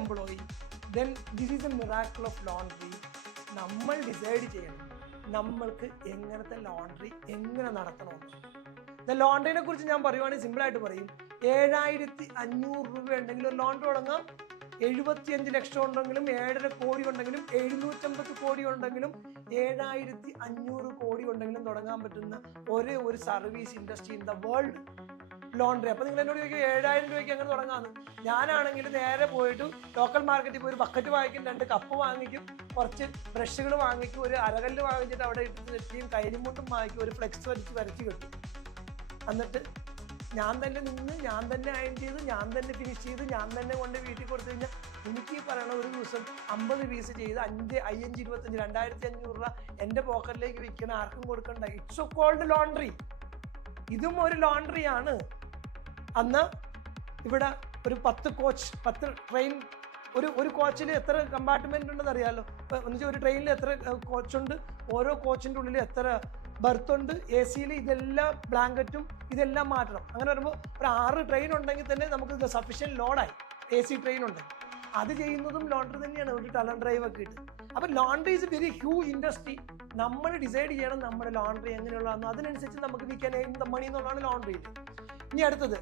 Employee, then this is A miracle of laundry. നമ്മൾ decide ചെയ്യണം നമ്മൾക്ക് എങ്ങനത്തെ ലോണ്ട്രി എങ്ങനെ നടത്തണമെന്ന്. ലോണ്ട്രിനെ കുറിച്ച് ഞാൻ പറയുവാണെങ്കിൽ സിമ്പിളായിട്ട് പറയും, 7500 രൂപ ഉണ്ടെങ്കിൽ ഒരു ലോണ്ട്രി തുടങ്ങാം. 75 ലക്ഷം ഉണ്ടെങ്കിലും 7.5 കോടി ഉണ്ടെങ്കിലും 750 കോടി ഉണ്ടെങ്കിലും 7500 കോടി ഉണ്ടെങ്കിലും തുടങ്ങാൻ പറ്റുന്ന ഒരേ ഒരു service industry in the world laundry. അപ്പൊ നിങ്ങൾ എന്നോട് ചോദിക്കും 7000 രൂപയ്ക്ക് എങ്ങനെ തുടങ്ങാമെന്ന്. ഞാനാണെങ്കിൽ നേരെ പോയിട്ട് ലോക്കൽ മാർക്കറ്റിൽ പോയി ഒരു ബക്കറ്റ് വാങ്ങിക്കും, 2 കപ്പ് വാങ്ങിക്കും, കുറച്ച് ബ്രഷുകൾ വാങ്ങിക്കും, ഒരു അരകല്ല് വാങ്ങിച്ചിട്ട് അവിടെ ഇട്ട് നെറ്റിയും കൈലിമുട്ടും വാങ്ങിക്കും, ഒരു ഫ്ലെക്സ് വരച്ച് കിട്ടും. എന്നിട്ട് ഞാൻ തന്നെ നിന്ന്, ഞാൻ തന്നെ അയൺ ചെയ്ത്, ഞാൻ തന്നെ ഫിനിഷ് ചെയ്ത്, ഞാൻ തന്നെ കൊണ്ട് വീട്ടിൽ കൊടുത്തു കഴിഞ്ഞാൽ എനിക്ക് ഈ പറയണ ഒരു ദിവസം 50 പീസ് ചെയ്ത് 5, 25, 2500 രൂപ എൻ്റെ പോക്കറ്റിലേക്ക് വിൽക്കണ ആർക്കും കൊടുക്കണ്ട. It's called laundry. ഇതും ഒരു ലോണ്ട്രിയാണ്. അന്ന് ഇവിടെ ഒരു 10 ട്രെയിൻ, ഒരു കോച്ചിൽ എത്ര കമ്പാർട്ട്മെന്റ് ഉണ്ടെന്ന് അറിയാമല്ലോ. എന്നുവെച്ചാൽ ഒരു ട്രെയിനിൽ എത്ര കോച്ചുണ്ട്, ഓരോ കോച്ചിൻ്റെ ഉള്ളിൽ എത്ര ബർത്ത് ഉണ്ട്, എ സിയിൽ ഇതെല്ലാം ബ്ലാങ്കറ്റും ഇതെല്ലാം മാറ്റണം. അങ്ങനെ വരുമ്പോൾ ഒരു 6 ട്രെയിൻ ഉണ്ടെങ്കിൽ തന്നെ നമുക്ക് സഫീഷ്യൻറ്റ് ലോഡായി. എ സി ട്രെയിൻ ഉണ്ടെങ്കിൽ അത് ചെയ്യുന്നതും ലോണ്ട്രി തന്നെയാണ്, ഒരു ടലൻ ഡ്രൈവ് ഒക്കെ ഇട്ട്. അപ്പം laundry is very huge industry. നമ്മൾ ഡിസൈഡ് ചെയ്യണം നമ്മുടെ ലോണ്ട്രി എങ്ങനെയുള്ളതാണ്, അതിനനുസരിച്ച് നമുക്ക് വിൽക്കാൻ മണി എന്നുള്ളതാണ് ലോണ്ട്രി. ഇനി അടുത്തത്